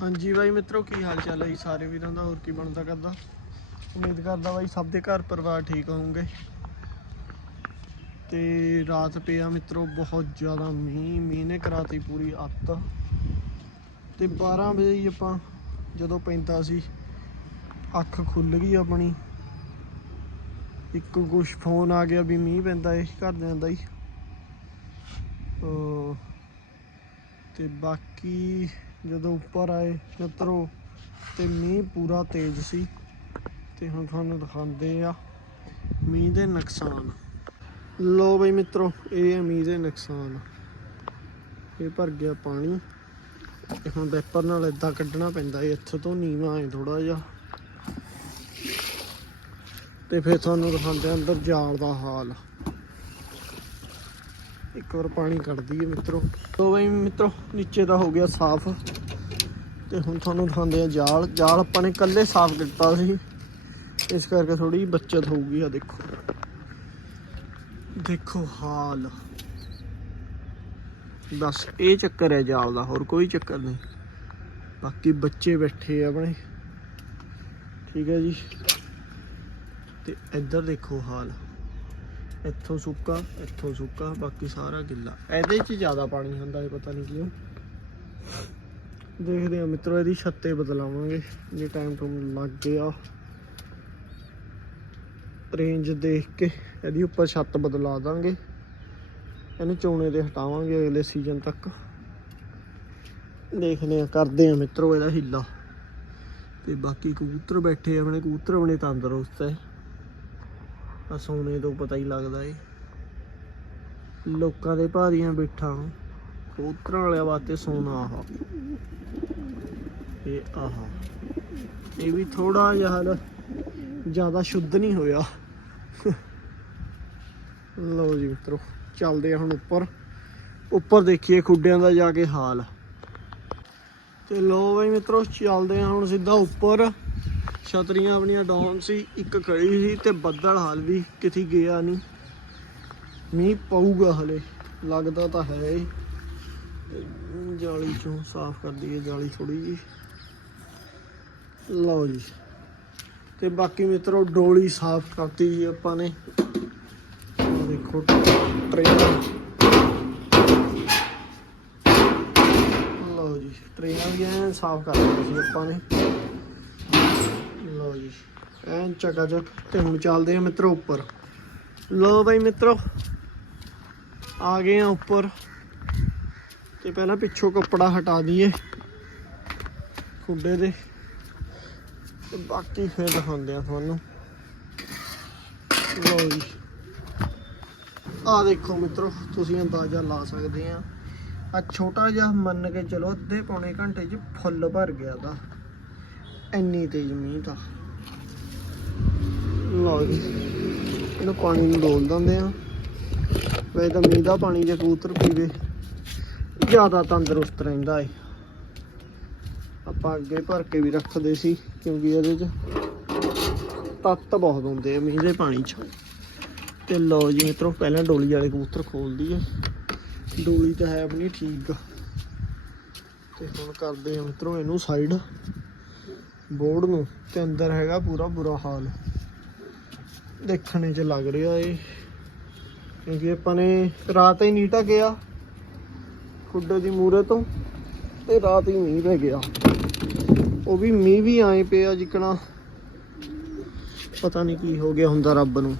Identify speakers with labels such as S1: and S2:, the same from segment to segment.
S1: ਹਾਂਜੀ ਬਾਈ ਮਿੱਤਰੋ, ਕੀ ਹਾਲ ਚਾਲ ਹੈ ਜੀ ਸਾਰੇ ਵੀਰਾਂ ਦਾ? ਹੋਰ ਕੀ ਬਣਦਾ ਕਰਦਾ? ਉਮੀਦ ਕਰਦਾ ਬਾਈ ਸਭ ਦੇ ਘਰ ਪਰਿਵਾਰ ਠੀਕ ਹੋਣਗੇ ਤੇ ਰਾਤ ਪਿਆ ਮਿੱਤਰੋ, ਬਹੁਤ ਜ਼ਿਆਦਾ ਮੀਂਹ ਮੀਂਹ ਨੇ ਕਰਾਤੀ ਪੂਰੀ ਅੱਤ। ਤੇ 12 ਵਜੇ ਹੀ ਆਪਾਂ ਜਦੋਂ ਪੈਂਦਾ ਸੀ, ਅੱਖ ਖੁੱਲ ਗਈ ਆਪਣੀ। ਇੱਕ ਕੁਛ ਫੋਨ ਆ ਗਿਆ ਵੀ ਮੀਂਹ ਪੈਂਦਾ ਏ ਘਰਦਿਆਂ ਦਾ ਹੀ। ਅਹ ਤੇ ਬਾਕੀ ਜਦੋਂ ਉੱਪਰ ਆਏ ਮਿੱਤਰੋ, ਤੇ ਮੀਂਹ ਪੂਰਾ ਤੇਜ਼ ਸੀ। ਤੇ ਹੁਣ ਤੁਹਾਨੂੰ ਦਿਖਾਉਂਦੇ ਆ ਮੀਂਹ ਦੇ ਨੁਕਸਾਨ। ਲੋ ਬਈ ਮਿੱਤਰੋ, ਇਹ ਹੈ ਮੀਂਹ ਦੇ ਨੁਕਸਾਨ। ਇਹ ਭਰ ਗਿਆ ਪਾਣੀ। ਤੇ ਹੁਣ ਵੈਪਰ ਨਾਲ ਇਦਾਂ ਕੱਢਣਾ ਪੈਂਦਾ ਏ, ਇੱਥੇ ਤੋਂ ਨੀਵਾਂ ਹੈ ਥੋੜਾ ਜਿਹਾ। ਤੇ ਫਿਰ ਤੁਹਾਨੂੰ ਦਿਖਾਉਂਦੇ ਅੰਦਰ ਜਾਲ ਦਾ ਹਾਲ। ਇੱਕ ਵਾਰ ਪਾਣੀ ਕੱਢਦੀ ਹੈ ਮਿੱਤਰੋ। ਤੋ ਬਈ ਮਿੱਤਰੋ, ਨੀਚੇ ਦਾ ਹੋ ਗਿਆ ਸਾਫ਼। ਤੇ ਹੁਣ ਤੁਹਾਨੂੰ ਦਿਖਾਉਂਦੇ ਆ ਜਾਲ। ਜਾਲ ਆਪਾਂ ਨੇ ਇਕੱਲੇ ਸਾਫ਼ ਕੀਤਾ ਸੀ। ਇਸ ਕਰਕੇ ਥੋੜੀ ਬੱਚਤ ਹੋਊਗੀ ਆ ਦੇਖੋ। ਦੇਖੋ ਹਾਲ। ਬਸ, ਇਹ ਚੱਕਰ ਹੈ ਜਾਲ ਦਾ, ਹੋਰ ਕੋਈ ਚੱਕਰ ਨਹੀਂ। ਬਾਕੀ ਬੱਚੇ ਬੈਠੇ ਆ ਆਪਣੇ। ਠੀਕ ਹੈ ਜੀ। ਤੇ ਇੱਧਰ ਦੇਖੋ ਹਾਲ। ਇੱਥੋਂ ਸੁੱਕਾ ਇੱਥੋਂ ਸੁੱਕਾ, ਬਾਕੀ ਸਾਰਾ ਗਿੱਲਾ। ਇਹਦੇ 'ਚ ਜ਼ਿਆਦਾ ਪਾਣੀ ਹੁੰਦਾ ਹੈ ਪਤਾ ਨਹੀਂ ਕਿਉਂ। ਦੇਖਦੇ ਆ ਮਿੱਤਰੋ, ਇਹਦੀ ਛੱਤੇ ਬਦਲਾਵਾਂਗੇ। ਜੇ ਟਾਈਮ ਤੋਂ ਲੱਗ ਗਿਆ। ਰੇਂਜ ਦੇਖ ਕੇ ਇਹਦੀ ਉੱਪਰ ਛੱਤ ਬਦਲਾ ਦਾਂਗੇ। ਇਹਨੂੰ ਚੋਣੇ ਤੇ ਹਟਾਵਾਂਗੇ ਅਗਲੇ ਸੀਜ਼ਨ ਤੱਕ। ਦੇਖਦੇ ਆ ਕਰਦੇ ਆ ਮਿੱਤਰੋ ਇਹਦਾ ਹਿੱਲਾ। ਤੇ ਬਾਕੀ ਕਬੂਤਰ ਬੈਠੇ ਆ, ਆਪਣੇ ਕਬੂਤਰ ਬਣੇ ਤੰਦਰੁਸਤ ਹੈ। ਆ ਸੋਨੇ ਤੋਂ ਪਤਾ ਹੀ ਲੱਗਦਾ ਏ। ਲੋਕਾਂ ਦੇ ਭਾਰੀਆਂ ਬੈਠਾ, ਕਬੂਤਰਾਂ ਵਾਲਿਆਂ ਵਾਸਤੇ ਸੋਨਾ ਆਹ। ਇਹ ਆਹ। ਇਹ ਵੀ ਥੋੜਾ ਜਿਹਾ ਹਲ ਜ਼ਿਆਦਾ ਸ਼ੁੱਧ ਨਹੀਂ ਹੋਇਆ। ਲਓ ਜੀ ਮਿੱਤਰੋ, ਚੱਲਦੇ ਆ ਹੁਣ ਉੱਪਰ। ਉੱਪਰ ਦੇਖੀਏ ਖੁੱਡਿਆਂ ਦਾ ਜਾ ਕੇ ਹਾਲ। ਤੇ ਲੋ ਬਈ ਮਿੱਤਰੋ, ਚੱਲਦੇ ਆ ਹੁਣ ਸਿੱਧਾ ਉੱਪਰ। ਛਤਰੀਆਂ ਆਪਣੀਆਂ ਡਾਊਨ ਸੀ, ਇੱਕ ਖੜੀ ਸੀ ਤੇ ਬੱਦਲ ਹਾਲ ਵੀ ਕਿਥੇ ਗਿਆ ਨਹੀਂ ਮੀਂਹ ਪਊਗਾ ਹਲੇ, ਲੱਗਦਾ ਤਾਂ ਹੈ ਹੀ ਜਾਲੀ ਚੋਂ ਸਾਫ਼ ਕਰ ਦਈਏ ਜਾਲੀ ਥੋੜੀ ਜੀ। ਲਓ ਜੀ। ਤੇ ਬਾਕੀ ਮਿੱਤਰੋ, ਡੋਲੀ ਸਾਫ਼ ਕਰਤੀ ਜੀ ਆਪਾਂ ਨੇ। ਆਹ ਦੇਖੋ, ਟ੍ਰੇਨ। ਲਓ ਜੀ, ਟ੍ਰੇਨਾਂ ਵੀ ਐਨ ਸਾਫ਼ ਕਰ ਦਿੱਤੀ ਸੀ ਆਪਾਂ ਨੇ। ਐਨ ਚਕਾਚਕ ਤੇ ਹੁਣ ਚੱਲਦੇ ਆ ਮਿੱਤਰੋ ਉੱਪਰ। ਲੋ ਬਾਈ ਮਿੱਤਰੋ, ਆ ਗਏ ਆ ਉੱਪਰ। ਤੇ ਪਹਿਲਾਂ ਪਿੱਛੋਂ ਕੱਪੜਾ ਹਟਾ ਦਈਏ ਖੁੱਡੇ ਦੇ। ਤੇ ਬਾਕੀ ਫਿਰ ਦਿਖਾਉਂਦੇ ਆ ਤੁਹਾਨੂੰ। ਲੋ ਜੀ। ਆ ਦੇਖੋ ਮਿੱਤਰੋ, ਤੁਸੀਂ ਅੰਦਾਜ਼ਾ ਲਾ ਸਕਦੇ ਆ ਆ ਛੋਟਾ ਜਿਹਾ ਮੰਨ ਕੇ ਚਲੋ, ਅੱਧੇ ਪੌਣੇ ਘੰਟੇ 'ਚ ਫੁੱਲ ਭਰ ਗਿਆ ਦਾ ਇੰਨੀ ਤੇਜ਼ ਮੀਂਹ ਤਾਂ। ਲਓ ਜੀ। ਇਹਨੂੰ ਪਾਣੀ ਨੂੰ ਡੋਲ ਦਿੰਦੇ ਆ ਵੈਸੇ ਤਾਂ ਮੀਂਹ ਦਾ ਪਾਣੀ ਜੇ ਕਬੂਤਰ ਪੀਵੇ, ਜ਼ਿਆਦਾ ਤੰਦਰੁਸਤ ਰਹਿੰਦਾ ਏ। ਆਪਾਂ ਅੱਗੇ ਭਰ ਕੇ ਵੀ ਰੱਖਦੇ ਸੀ, ਕਿਉਂਕਿ ਇਹਦੇ 'ਚ ਤੱਤ ਬਹੁਤ ਹੁੰਦੇ ਆ ਮੀਂਹ ਦੇ ਪਾਣੀ 'ਚ। ਤੇ ਲਓ ਜੀ ਮਿੱਤਰੋ, ਪਹਿਲਾਂ ਡੋਲੀ ਵਾਲੇ ਕਬੂਤਰ ਖੋਲਦੀ ਦਈਏ ਡੋਲੀ ਤਾਂ ਹੈ ਆਪਣੀ ਠੀਕ। ਤੇ ਹੁਣ ਕਰਦੇ ਆ ਮਿੱਤਰੋ ਇਹਨੂੰ ਸਾਈਡ ਬੋਰਡ ਨੂੰ, ਤੇ ਅੰਦਰ ਹੈਗਾ ਪੂਰਾ ਬੁਰਾ ਹਾਲ। ਦੇਖਣੇ 'ਚ ਲੱਗ ਰਿਹਾ ਏ। ਕਿਉਂਕਿ ਆਪਾਂ ਨੇ ਰਾਤ ਹੀ ਨਹੀਂ ਢਕਿਆ ਖੁੱਡੇ ਦੀ ਮੂਰੇ ਤੋਂ ਤੇ ਰਾਤ ਹੀ ਮੀਂਹ ਪੈ ਗਿਆ। ਉਹ ਵੀ ਮੀਂਹ ਵੀ ਆਏ ਪਿਆ ਜਿਕਣਾ। ਪਤਾ ਨਹੀਂ ਕੀ ਹੋ ਗਿਆ ਹੁੰਦਾ ਰੱਬ ਨੂੰ।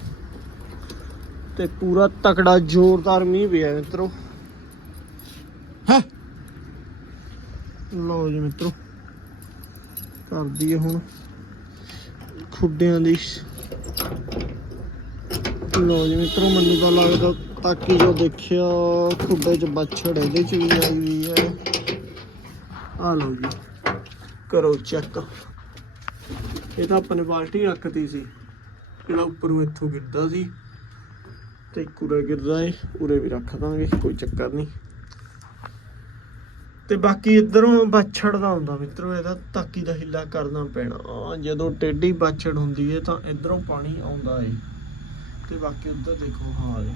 S1: ਤੇ ਪੂਰਾ ਤਕੜਾ ਜ਼ੋਰਦਾਰ ਮੀਂਹ ਪਿਆ ਮਿੱਤਰੋ। ਹੈ? ਲਓ ਜੀ ਮਿੱਤਰੋ ਕਰ ਦਈਏ ਹੁਣ ਖੁੱਡਿਆਂ ਦੀ ਲੋ ਜੀ ਮਿੱਤਰੋ, ਮੈਨੂੰ ਤਾਂ ਲੱਗਦਾ ਤਾਕੀ ਜੋ ਦੇਖਿਆ, ਖੁੱਡੇ 'ਚ ਬੱਛੜ ਇਹਦੇ 'ਚ ਵੀ ਆਈ ਹੋਈ ਹੈ। ਆ ਲਓ ਜੀ। ਕਰੋ ਚੈੱਕ। ਇਹ ਤਾਂ ਆਪਣੇ ਬਾਲਟੀ ਰੱਖਤੀ ਸੀ। ਜਿਹੜਾ ਉੱਪਰੋਂ ਇੱਥੋਂ ਗਿਰਦਾ ਸੀ, ਤੇ ਇੱਕ ਉਰੇ ਗਿਰਦਾ ਏ, ਉਰੇ ਵੀ ਰੱਖ ਦਾਂਗੇ, ਕੋਈ ਚੱਕਰ ਨਹੀਂ। ਤੇ ਬਾਕੀ ਇਧਰੋਂ ਬਾਛੜ ਦਾ ਹੁੰਦਾ ਮਿੱਤਰੋ, ਇਹਦਾ ਤਾਕੀ ਦਾ ਹਿੱਲਾ ਕਰਨਾ ਪੈਣਾ। ਜਦੋਂ ਟੇਢੀ ਬਾਛੜ ਹੁੰਦੀ ਹੈ ਤਾਂ ਇਧਰੋਂ ਪਾਣੀ ਆਉਂਦਾ ਏ। ਤੇ ਬਾਕੀ ਉਧਰ ਦੇਖੋ ਹਾਲ।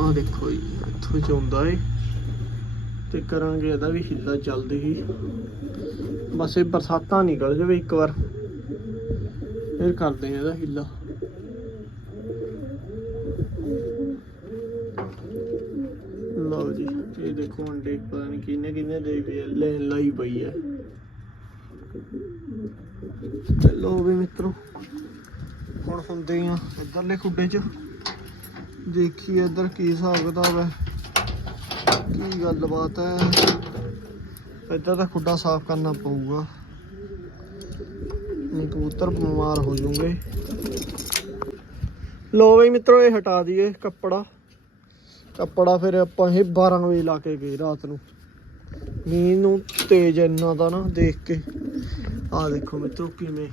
S1: ਆਹ ਦੇਖੋ ਜੀ, ਇੱਥੋਂ ਚ ਆਉਂਦਾ ਏ। ਤੇ ਕਰਾਂਗੇ ਇਹਦਾ ਵੀ ਹਿੱਲਾ ਚੱਲਦੀ ਹੀ। ਬਸ ਇਹ ਬਰਸਾਤਾਂ ਨਿਕਲ ਜਾਵੇ ਇੱਕ ਵਾਰ। ਫਿਰ ਕਰਦੇ ਆ ਇਹਦਾ ਹਿੱਲਾ ਲਓ ਜੀ ਇਹ ਦੇਖੋ ਅੰਡੇ ਪਤਾ ਨਹੀਂ ਕਿੰਨੇ ਕਿੰਨੇ ਦੇ ਪਏ ਆ, ਲੈਣ ਲਾਈ ਪਈ ਹੈ ਚਲੋ ਵੀ ਮਿੱਤਰੋ ਹੁਣ ਹੁੰਦੇ ਆ ਇੱਧਰਲੇ ਖੁੱਡੇ 'ਚ। ਦੇਖੀਏ ਇੱਧਰ ਕੀ ਹਿਸਾਬ ਕਿਤਾਬ ਹੈ ਕੀ ਗੱਲਬਾਤ ਹੈ। ਇੱਧਰ ਦਾ ਖੁੱਡਾ ਸਾਫ਼ ਕਰਨਾ ਪਊਗਾ। ਨਹੀਂ ਕਬੂਤਰ ਬਿਮਾਰ ਹੋ ਜਾਣਗੇ ਲੋ ਬਈ ਮਿੱਤਰੋ ਇਹ ਹਟਾ ਦਈਏ ਕੱਪੜਾ। ਕੱਪੜਾ ਫਿਰ ਆਪਾਂ ਇਹ 12 ਵਜੇ ਲਾ ਕੇ ਗਏ ਰਾਤ ਨੂੰ। ਮੀਂਹ ਨੂੰ ਤੇਜ਼ ਇੰਨਾ ਦਾ ਨਾ ਦੇਖ ਕੇ। ਆਹ ਦੇਖੋ ਮਿੱਤਰੋ ਕਿਵੇਂ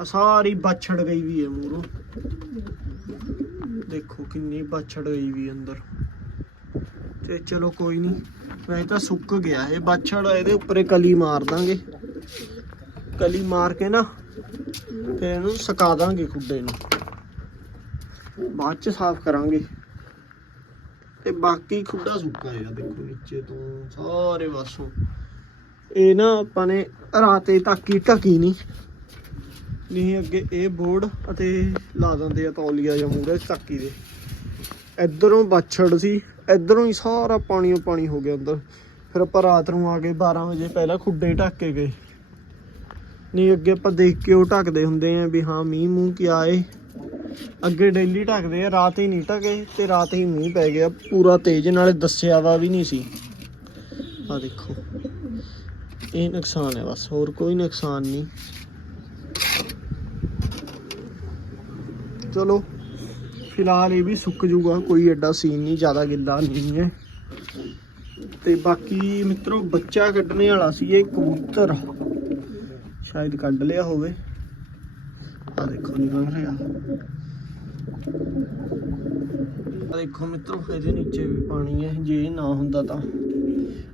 S1: ਆ ਸਾਰੀ ਬਾਛੜ ਗਈ ਵੀ ਹੈ ਮੂਰੋਂ। ਦੇਖੋ ਕਿੰਨੀ ਬਾਛੜ ਗਈ ਵੀ ਅੰਦਰ। ਤੇ ਚਲੋ ਕੋਈ ਨਹੀਂ ਵੈਸੇ ਤਾਂ ਸੁੱਕ ਗਿਆ ਇਹ ਬਾਛੜ, ਇਹਦੇ ਉੱਪਰ ਕਲੀ ਮਾਰ ਦਾਂਗੇ। ਕਲੀ ਮਾਰ ਕੇ ਨਾ ਫਿਰ ਇਹਨੂੰ ਸੁਕਾ ਦਾਂਗੇ ਖੁੱਡੇ ਨੂੰ। ਬਾਅਦ ਚ ਸਾਫ਼ ਕਰਾਂਗੇ। ਤੇ ਬਾਕੀ ਖੁੱਡਾ ਸੁੱਕਾ ਆ, ਦੇਖੋ ਨੀਚੇ ਤੋਂ ਸਾਰੇ ਪਾਸੋਂ। ਇਹ ਨਾ ਆਪਾਂ ਨੇ ਰਾਤੇ ਤੱਕ ਹੀ, ਢਕੀ ਨਹੀਂ ਨਹੀਂ, ਅੱਗੇ ਇਹ ਬੋਰਡ ਅਤੇ ਲਾ ਦਿੰਦੇ ਆ ਤੌਲੀਆ ਜਾਂ ਮੂਰੇ ਧੱਕੀ ਦੇ। ਇਧਰੋਂ ਬਾਛੜ ਸੀ, ਇਧਰੋਂ ਹੀ ਸਾਰਾ ਪਾਣੀ ਓ ਪਾਣੀ ਹੋ ਗਿਆ ਅੰਦਰ। ਫਿਰ ਆਪਾਂ ਰਾਤ ਨੂੰ ਆ ਕੇ 12 ਵਜੇ ਪਹਿਲਾਂ ਖੁੱਡੇ ਢੱਕ ਕੇ ਗਏ। ਨਹੀਂ, ਅੱਗੇ ਆਪਾਂ ਦੇਖ ਕੇ ਉਹ ਢੱਕਦੇ ਹੁੰਦੇ ਆ ਵੀ ਹਾਂ ਮੀਂਹ ਮੂੰਹ ਕੀ ਆਏ ਅੱਗੇ ਡੇਲੀ ਢੱਕਦੇ ਆ, ਰਾਤ ਹੀ ਨਹੀਂ ਢਕੇ ਤੇ ਰਾਤ ਹੀ ਮੀਂਹ ਪੈ ਗਿਆ। ਪੂਰਾ ਤੇਜ਼, ਨਾਲੇ ਦੱਸਿਆ ਵਾ ਵੀ ਨਹੀਂ ਸੀ। ਆ ਦੇਖੋ, ਇਹ ਨੁਕਸਾਨ ਹੈ ਬਸ, ਹੋਰ ਕੋਈ ਨੁਕਸਾਨ ਨਹੀਂ। ਚਲੋ, ਫਿਲਹਾਲ ਇਹ ਵੀ ਸੁੱਕ ਜੂਗਾ ਕੋਈ ਐਡਾ ਸੀਨ ਨਹੀਂ, ਜ਼ਿਆਦਾ ਗਿੱਲਾ ਨਹੀਂ ਹੈ। ਤੇ ਬਾਕੀ ਮਿੱਤਰੋ, ਬੱਚਾ ਕੱਢਣੇ ਵਾਲਾ ਸੀ ਇਹ ਕਬੂਤਰ। ਸ਼ਾਇਦ ਕੱਢ ਲਿਆ ਹੋਵੇ। ਆ ਦੇਖੋ ਨਿਕਲ ਰਿਹਾ। ਦੇਖੋ ਮਿੱਤਰੋ, ਇਹਦੇ ਨੀਚੇ ਵੀ ਪਾਣੀ ਹੈ, ਜੇ ਨਾ ਹੁੰਦਾ ਤਾਂ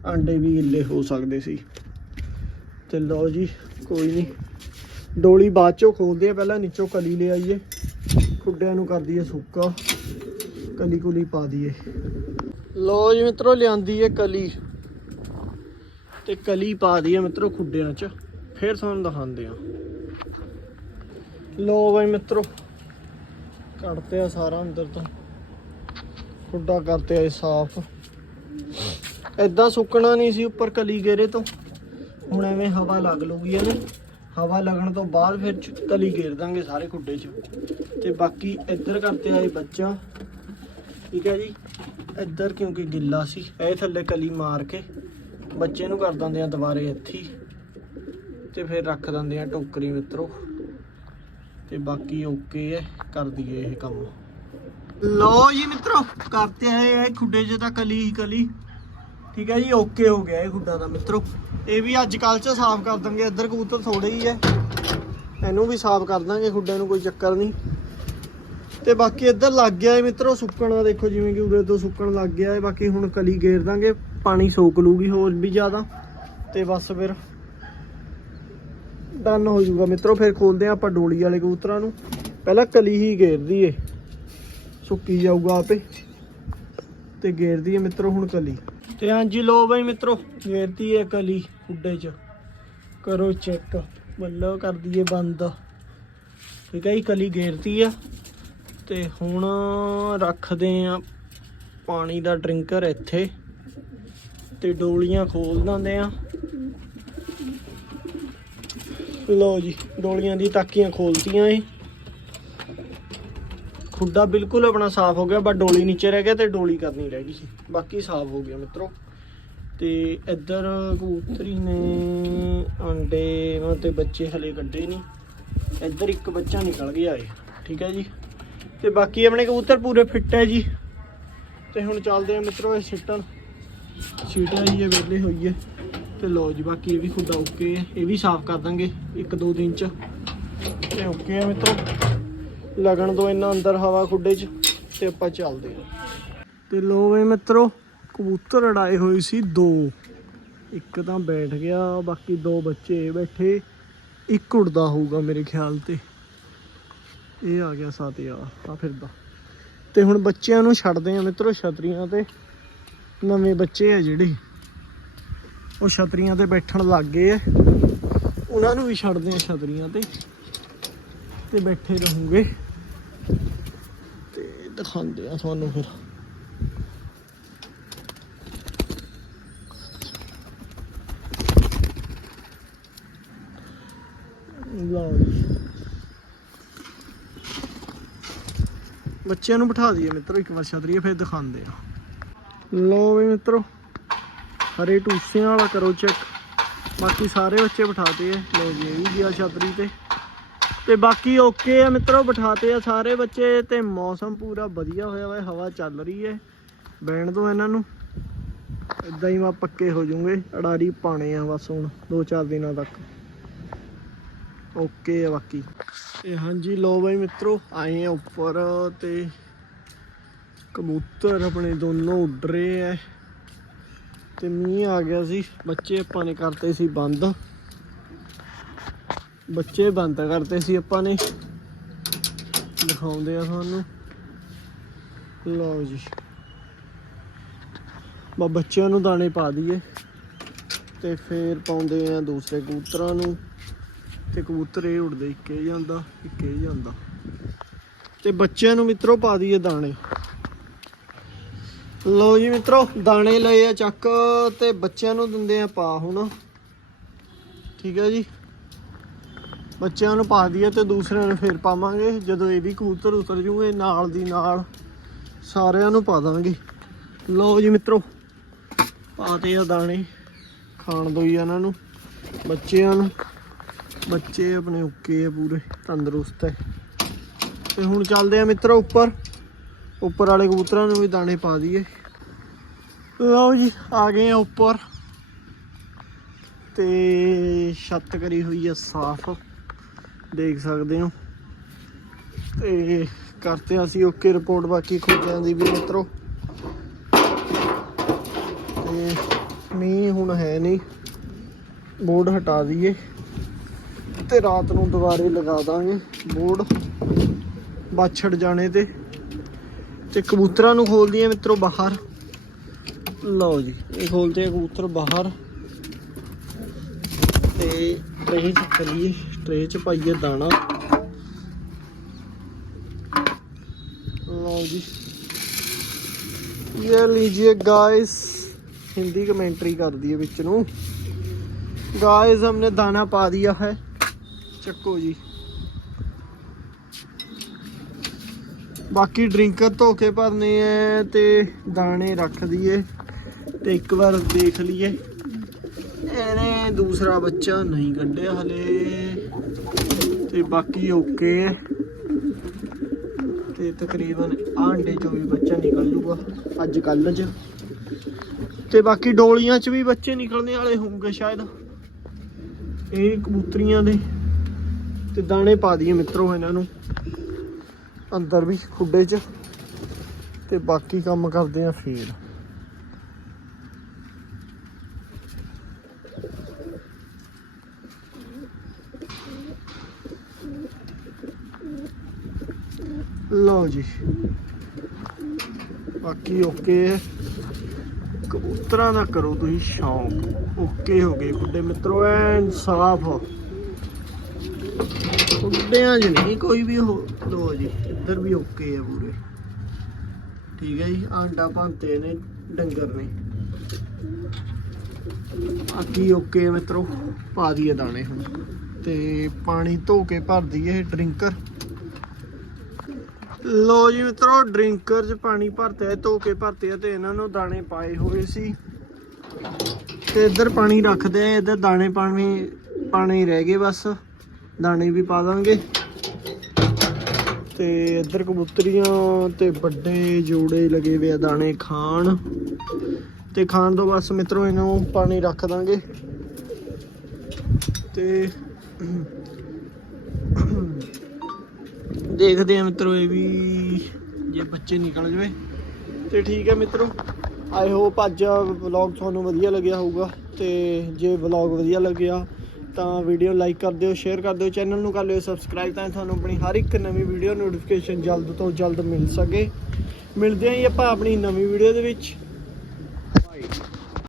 S1: ਆਂਡੇ ਵੀ ਗਿੱਲੇ ਹੋ ਸਕਦੇ ਸੀ। ਤੇ ਲਓ ਜੀ, ਕੋਈ ਨਹੀਂ ਡੋਲੀ ਬਾਅਦ ਚੋਂ ਖੋਲਦੇ ਆ, ਪਹਿਲਾਂ ਨੀਚੋਂ ਕਲੀ ਲੈ ਆਈਏ। ਖੁੱਡਿਆਂ ਨੂੰ ਕਰ ਦਈਏ ਸੁੱਕਾ, ਕਲੀ ਕੁਲੀ ਪਾ ਦਈਏ। ਲਓ ਜੀ ਮਿੱਤਰੋ, ਲਿਆਂਦੀ ਏ ਕਲੀ। ਤੇ ਕਲੀ ਪਾ ਦਈਏ ਮਿੱਤਰੋ ਖੁੱਡਿਆਂ 'ਚ, ਫਿਰ ਤੁਹਾਨੂੰ ਦਿਖਾਉਂਦੇ ਆ। ਲੋ ਬਾਈ ਮਿੱਤਰੋ ਕੱਢਤੇ ਆ ਸਾਰਾ ਅੰਦਰ ਤੋਂ। ਖੁੱਡਾ ਕਰਤੇ ਆ ਸਾਫ਼। ਐਦਾਂ ਸੁੱਕਣਾ ਨਹੀਂ ਸੀ ਉੱਪਰ ਕਲੀ ਗੇਰੇ ਤੋਂ। ਹੁਣ ਐਵੇਂ ਹਵਾ ਲੱਗ ਲੂਗੀ ਇਹਨੇ। ਹਵਾ ਲੱਗਣ ਤੋਂ ਬਾਅਦ ਫਿਰ ਕਲੀ ਗੇਰ ਦਾਂਗੇ ਸਾਰੇ ਖੁੱਡੇ 'ਚ। ਤੇ ਬਾਕੀ ਇੱਧਰ ਕਰਤੇ ਆਏ ਬੱਚਾ। ਠੀਕ ਹੈ ਜੀ? ਇੱਧਰ ਕਿਉਂਕਿ ਗਿੱਲਾ ਸੀ, ਇਹ ਥੱਲੇ ਕਲੀ ਮਾਰ ਕੇ ਬੱਚੇ ਨੂੰ ਕਰ ਦਿੰਦੇ ਆ ਦੁਬਾਰੇ ਇੱਥੇ ਹੀ। ਤੇ ਫਿਰ ਰੱਖ ਦਿੰਦੇ ਆ ਟੋਕਰੀ ਮਿੱਤਰੋ। ਤੇ ਬਾਕੀ ਓਕੇ ਹੈ ਕਰ ਦਈਏ ਇਹ ਕੰਮ। ਲੋ ਜੀ ਮਿੱਤਰੋ ਕਰਤੇ ਆਏ ਇਹ ਖੁੱਡੇ 'ਚ ਤਾਂ ਕਲੀ ਹੀ ਕਲੀ। ਠੀਕ ਹੈ ਜੀ, ਓਕੇ ਹੋ ਗਿਆ ਇਹ ਖੁੱਡਾ ਦਾ ਮਿੱਤਰੋ। ਇਹ ਵੀ ਅੱਜ ਕੱਲ 'ਚ ਸਾਫ਼ ਕਰ ਦਾਂਗੇ, ਇੱਧਰ ਕਬੂਤਰ ਥੋੜੇ ਹੀ ਹੈ ਇਹਨੂੰ ਵੀ ਸਾਫ਼ ਕਰ ਦਾਂਗੇ, ਖੁੱਡੇ ਨੂੰ ਕੋਈ ਚੱਕਰ ਨਹੀਂ। ਤੇ ਬਾਕੀ ਇੱਧਰ ਲੱਗ ਗਿਆ ਹੈ ਮਿੱਤਰੋ ਸੁੱਕਣਾ ਦੇਖੋ ਜਿਵੇਂ ਕਿ ਉਰੇ ਤੋਂ ਸੁੱਕਣ ਲੱਗ ਗਿਆ ਹੈ ਬਾਕੀ ਹੁਣ ਕਲੀ ਗੇਰ ਦਾਂਗੇ, ਪਾਣੀ ਸੋਕ ਲੂਗੀ ਹੋਰ ਵੀ ਜ਼ਿਆਦਾ। ਤੇ ਬਸ ਫਿਰ ਡਨ ਹੋ ਜਾਊਗਾ ਮਿੱਤਰੋ, ਫਿਰ ਖੋਲਦੇ ਆ ਆਪਾਂ ਡੋਲੀ ਵਾਲੇ ਕਬੂਤਰਾਂ ਨੂੰ। ਪਹਿਲਾਂ ਕਲੀ ਹੀ ਗੇਰ ਦਈਏ। ਸੁੱਕੀ ਜਾਊਗਾ ਆਪੇ। ਤੇ ਗੇਰ ਦਈਏ ਮਿੱਤਰੋ ਹੁਣ ਕਲੀ। ਤੇ ਹਾਂਜੀ ਲੋ ਬਾਈ ਮਿੱਤਰੋ ਗੇਰਤੀ ਹੈ ਕਲੀ ਉੱਡੇ ਚ। ਕਰੋ ਚੈੱਕ। ਬੱਲੋ ਕਰ ਦਈਏ ਬੰਦ। ਠੀਕ ਹੈ ਜੀ, ਕਲੀ ਗੇਰਤੀ ਆ। ਤੇ ਹੁਣ ਰੱਖਦੇ ਆ ਪਾਣੀ ਦਾ ਡਰਿੰਕਰ ਇੱਥੇ। ਤੇ ਡੋਲੀਆਂ ਖੋਲ ਦਿੰਦੇ ਆ ਲੋ ਜੀ, ਡੋਲੀਆਂ ਦੀ ਟਾਕੀਆਂ ਖੋਲਤੀਆਂ ਏ ਖੁੱਡਾ ਬਿਲਕੁਲ ਆਪਣਾ ਸਾਫ਼ ਹੋ ਗਿਆ, ਬਸ ਡੋਲੀ ਨੀਚੇ ਰਹਿ ਗਿਆ ਤੇ ਡੋਲੀ ਕਰਨੀ ਰਹਿ ਗਈ ਸੀ। ਬਾਕੀ ਸਾਫ਼ ਹੋ ਗਿਆ ਮਿੱਤਰੋ। ਤੇ ਇੱਧਰ ਕਬੂਤਰੀ ਨੇ ਅੰਡੇ ਇਹਨਾਂ ਤੇ ਬੱਚੇ ਹਲੇ ਕੱਢੇ ਨਹੀਂ ਇੱਧਰ ਇੱਕ ਬੱਚਾ ਨਿਕਲ ਗਿਆ ਏ, ਠੀਕ ਹੈ ਜੀ। ਤੇ ਬਾਕੀ ਆਪਣੇ ਕਬੂਤਰ ਪੂਰੇ ਫਿੱਟ ਹੈ ਜੀ। ਤੇ ਹੁਣ ਚੱਲਦੇ ਆ ਮਿੱਤਰੋ ਇਹ ਸਿੱਟਣ। ਸੀਟਾਂ ਜੀ ਇਹ ਵਿਹਲੇ ਹੋਈਏ ਤੇ ਲੋ ਜੀ, ਬਾਕੀ ਇਹ ਵੀ ਖੁੱਡਾ ਓਕੇ ਹੈ। ਇਹ ਵੀ ਸਾਫ਼ ਕਰ ਦਾਂਗੇ ਇੱਕ ਦੋ ਦਿਨ ਚ। ਤੇ ਓਕੇ ਹੈ ਮਿੱਤਰੋ ਲੱਗਣ ਤੋਂ ਇਹਨਾਂ ਅੰਦਰ ਹਵਾ ਖੁੱਡੇ ਚ, ਤੇ ਆਪਾਂ ਚੱਲਦੇ ਆ ਤੇ ਲੋ ਵੇ ਮਿੱਤਰੋ, ਕਬੂਤਰ ਅੜਾਏ ਹੋਏ ਸੀ ਦੋ। ਇੱਕ ਤਾਂ ਬੈਠ ਗਿਆ, ਬਾਕੀ ਦੋ ਬੱਚੇ ਬੈਠੇ। ਇੱਕ ਉੜਦਾ ਹੋਊਗਾ ਮੇਰੇ ਖਿਆਲ ਤੇ। ਇਹ ਆ ਗਿਆ ਸਾਤਿਆ ਆ ਫਿਰਦਾ। ਤੇ ਹੁਣ ਬੱਚਿਆਂ ਨੂੰ ਛੱਡਦੇ ਆ ਮਿੱਤਰੋ, ਛਤਰੀਆਂ ਤੇ। ਨਵੇਂ ਬੱਚੇ ਆ ਜਿਹੜੇ। ਉਹ ਛਤਰੀਆਂ ਤੇ ਬੈਠਣ ਲੱਗ ਗਏ ਆ। ਉਹਨਾਂ ਨੂੰ ਵੀ ਛੱਡਦੇ ਆ ਛਤਰੀਆਂ ਤੇ। ਤੇ ਬੈਠੇ ਰਹੂਗੇ। ਤੇ ਦਿਖਾਉਂਦੇ ਆ ਤੁਹਾਨੂੰ ਫਿਰ। ਲਓ ਜੀ। ਬੱਚਿਆਂ ਨੂੰ ਬਿਠਾ ਦਈਏ ਮਿੱਤਰੋ, ਇੱਕ ਵਾਰ ਛਤਰੀਏ ਫਿਰ ਦਿਖਾਉਂਦੇ ਆ। ਲੋ ਵੀ ਮਿੱਤਰੋ। ਹਰੇ ਟੂਸਿਆਂ ਵਾਲਾ ਕਰੋ ਚੈੱਕ ਬਾਕੀ ਸਾਰੇ ਬੱਚੇ ਬਿਠਾਤੇ ਆ। ਲੋ ਜੀ, ਇਹ ਵੀ ਗਿਆ ਛਤਰੀ ਤੇ। ਤੇ ਬਾਕੀ ਓਕੇ ਆ ਮਿੱਤਰੋ, ਬਿਠਾਤੇ ਆ ਸਾਰੇ ਬੱਚੇ ਤੇ ਮੌਸਮ ਪੂਰਾ ਵਧੀਆ ਹੋਇਆ ਵਾ, ਹਵਾ ਚੱਲ ਰਹੀ ਹੈ ਬੈਣ ਦੋ ਇਹਨਾਂ ਨੂੰ। ਇਦਾਂ ਹੀ ਵਾ ਪੱਕੇ ਹੋ ਜੂਗੇ। ਅੜਾਰੀ ਪਾਣੇ ਆ ਬਸ ਹੁਣ 2-4 ਦਿਨਾਂ ਤੱਕ। ਓਕੇ ਆ ਬਾਕੀ। ਤੇ ਹਾਂਜੀ ਲੋ ਬਾਈ ਮਿੱਤਰੋ, ਆਏ ਆ ਉੱਪਰ ਤੇ ਕਬੂਤਰ ਆਪਣੇ ਦੋਨੋਂ ਉੱਡ ਰਹੇ ਐ ਤੇ ਮੀਂਹ ਆ ਗਿਆ ਸੀ। ਬੱਚੇ ਆਪਾਂ ਨੇ ਕਰਤੇ ਸੀ ਬੰਦ। ਬੱਚੇ ਬੰਦ ਕਰਤੇ ਸੀ ਆਪਾਂ ਨੇ। ਦਿਖਾਉਂਦੇ ਆ ਤੁਹਾਨੂੰ। ਲਓ ਜੀ। ਬਾ ਬੱਚਿਆਂ ਨੂੰ ਦਾਣੇ ਪਾ ਦਈਏ। ਤੇ ਫੇਰ ਪਾਉਂਦੇ ਆ ਦੂਸਰੇ ਕਬੂਤਰਾਂ ਨੂੰ। ਤੇ ਕਬੂਤਰ ਇਹ ਉੜਦੇ ਇੱਕੇ ਜਾਂਦਾ ਇੱਕੇ ਜਾਂਦਾ। ਤੇ ਬੱਚਿਆਂ ਨੂੰ ਮਿੱਤਰੋ ਪਾ ਦਈਏ ਦਾਣੇ। ਲਓ ਜੀ ਮਿੱਤਰੋ, ਦਾਣੇ ਲਏ ਆ ਚੱਕ ਤੇ ਬੱਚਿਆਂ ਨੂੰ ਦਿੰਦੇ ਆ ਪਾ ਹੁਣ। ਠੀਕ ਹੈ ਜੀ। ਬੱਚਿਆਂ ਨੂੰ ਪਾ ਦਈਏ ਤੇ ਦੂਸਰਿਆਂ ਨੂੰ ਫੇਰ ਪਾਵਾਂਗੇ। ਜਦੋਂ ਇਹ ਵੀ ਕਬੂਤਰ ਉਤਰ ਜੂਗੇ, ਨਾਲ ਦੀ ਨਾਲ ਸਾਰਿਆਂ ਨੂੰ ਪਾ ਦਾਂਗੇ। ਲਓ ਜੀ ਮਿੱਤਰੋ, ਪਾਤੇ ਆ ਦਾਣੇ। ਖਾਣ ਦੋ ਜੀ ਇਹਨਾਂ ਨੂੰ, ਬੱਚਿਆਂ ਨੂੰ। ਬੱਚੇ ਆਪਣੇ ਓਕੇ ਆ ਪੂਰੇ, ਤੰਦਰੁਸਤ ਹੈ ਤੇ ਹੁਣ ਚੱਲਦੇ ਆ ਮਿੱਤਰੋ ਉੱਪਰ। ਉੱਪਰ ਵਾਲੇ ਕਬੂਤਰਾਂ ਨੂੰ ਵੀ ਦਾਣੇ ਪਾ ਦਈਏ। ਲਓ ਜੀ, ਆ ਗਏ ਆ ਉੱਪਰ। ਤੇ ਛੱਤ ਕਰੀ ਹੋਈ ਆ ਸਾਫ਼। ਦੇਖ ਸਕਦੇ ਹੋ। ਤੇ ਕਰਤੇ ਆ ਅਸੀਂ ਓਕੇ ਰਿਪੋਰਟ ਬਾਕੀ ਖੋਜਾਂ ਦੀ ਵੀ ਮਿੱਤਰੋ। ਤੇ ਮੀਂਹ ਹੁਣ ਹੈ ਨਹੀਂ। ਬੋਰਡ ਹਟਾ ਦਈਏ। ਤੇ ਰਾਤ ਨੂੰ ਦੁਬਾਰੇ ਲਗਾ ਦਾਂਗੇ ਬੋਰਡ। ਬਾਛੜ ਜਾਣੇ ਤੇ। ਤੇ ਕਬੂਤਰਾਂ ਨੂੰ ਖੋਲ ਦਈਏ ਮਿੱਤਰੋ ਬਾਹਰ ਲਓ ਜੀ ਇਹ ਖੋਲਦੇ ਆ ਕਬੂਤਰ ਬਾਹਰ ਤੇ ਟ੍ਰੇ ਚ ਚਲੀਏ ਟ੍ਰੇ ਚ ਪਾਈਏ ਦਾਣਾ ਲਓ ਜੀ ਇਹ लीजिए गाइस हिंदी कमेंट्री कर दी है बीच ਨੂੰ गाइस हमने दाना पा दिया है ਚੱਕੋ ਜੀ ਬਾਕੀ ਡਰਿੰਕਰ ਧੋ ਕੇ ਭਰਨੇ ਐ ਤੇ ਦਾਣੇ ਰੱਖ ਦਈਏ ਤੇ ਇੱਕ ਵਾਰ ਦੇਖ ਲਈਏ। ਇਹਨੇ ਦੂਸਰਾ ਬੱਚਾ ਨਹੀਂ ਕੱਢਿਆ ਹਲੇ। ਤੇ ਬਾਕੀ ਓਕੇ ਹੈ ਤੇ ਤਕਰੀਬਨ ਆਂਡੇ ਚੋਂ ਵੀ ਬੱਚਾ ਨਿਕਲ ਜੂਗਾ ਅੱਜ ਕੱਲ ਚ। ਤੇ ਬਾਕੀ ਡੋਲੀਆਂ ਚ ਵੀ ਬੱਚੇ ਨਿਕਲਣੇ ਵਾਲੇ ਹੋਣਗੇ ਸ਼ਾਇਦ। ਇਹ ਕਬੂਤਰੀਆਂ ਦੇ। ਤੇ ਦਾਣੇ ਪਾ ਦਈਏ ਮਿੱਤਰੋ ਇਹਨਾਂ ਨੂੰ। ਅੰਦਰ ਵੀ ਖੁੱਡੇ 'ਚ ਤੇ ਬਾਕੀ ਕੰਮ ਕਰਦੇ ਆ ਫੇਰ। ਲਓ ਜੀ। ਬਾਕੀ ਓਕੇ ਹੈ। ਕਬੂਤਰਾਂ ਦਾ ਕਰੋ ਤੁਸੀਂ ਸ਼ੌਂਕ। ਓਕੇ ਹੋ ਗਏ ਖੁੱਡੇ। ਮਿੱਤਰੋ, ਐਨ ਸਾਫ਼। ਖੁੱਡਿਆਂ 'ਚ ਨਹੀਂ ਕੋਈ ਵੀ ਹੋ ਲੋ ਜੀ, ਇੱਧਰ ਵੀ ਓਕੇ ਆ ਪੂਰੇ। ਠੀਕ ਹੈ ਜੀ, ਆਂਡਾ ਭੰਤੇ ਨੇ, ਡੰਗਰ ਨੇ। ਬਾਕੀ ਓਕੇ ਆ ਮਿੱਤਰੋ, ਪਾ ਦਈਏ ਦਾਣੇ ਹੁਣ। ਤੇ ਪਾਣੀ ਧੋ ਕੇ ਭਰ ਦਈਏ ਡਰਿੰਕਰ ਲੋ ਜੀ ਮਿੱਤਰੋ ਡਰਿੰਕਰ 'ਚ ਪਾਣੀ ਭਰਤੇ ਧੋ ਕੇ ਭਰਤੇ ਆ ਤੇ ਇਹਨਾਂ ਨੂੰ ਦਾਣੇ ਪਾਏ ਹੋਏ ਸੀ। ਤੇ ਇੱਧਰ ਪਾਣੀ ਰੱਖਦੇ ਆ, ਇੱਧਰ ਦਾਣੇ ਪਾਣੀ ਪਾਣੀ ਰਹਿ ਗਏ ਬਸ। ਦਾਣੇ ਵੀ ਪਾ ਦਾਂਗੇ। ਤੇ ਇੱਧਰ ਕਬੂਤਰੀਆਂ ਤੇ ਵੱਡੇ ਜੋੜੇ ਲਗੇ ਵੇ ਆ ਦਾਣੇ ਖਾਣ। ਤੇ ਖਾਣ ਤੋਂ ਬਸ ਮਿੱਤਰੋ ਇਹਨੂੰ ਪਾਣੀ ਰੱਖ ਦਾਂਗੇ। ਤੇ ਦੇਖਦੇ ਆ ਮਿੱਤਰੋ ਇਹ ਵੀ ਜੇ ਬੱਚੇ ਨਿਕਲ ਜਵੇ। ਤੇ ਠੀਕ ਹੈ ਮਿੱਤਰੋ ਆਈ ਹੋਪ ਅੱਜ ਵਲੌਗ ਤੁਹਾਨੂੰ ਵਧੀਆ ਲੱਗਿਆ ਹੋਊਗਾ। ਤੇ ਜੇ ਵਲੌਗ ਵਧੀਆ ਲੱਗਿਆ ਤਾਂ ਵੀਡੀਓ ਲਾਈਕ ਕਰ ਦਿਓ ਸ਼ੇਅਰ ਕਰ ਦਿਓ ਚੈਨਲ ਨੂੰ ਕਰ ਲਿਓ ਸਬਸਕ੍ਰਾਈਬ ਤਾਂ ਤੁਹਾਨੂੰ ਆਪਣੀ ਹਰ ਇੱਕ ਨਵੀਂ ਵੀਡੀਓ ਨੋਟੀਫਿਕੇਸ਼ਨ ਜਲਦ ਤੋਂ ਜਲਦ ਮਿਲ ਸਕੇ। ਮਿਲਦੇ ਆਂ ਜੀ ਆਪਾਂ ਆਪਣੀ ਨਵੀਂ ਵੀਡੀਓ ਦੇ ਵਿੱਚ।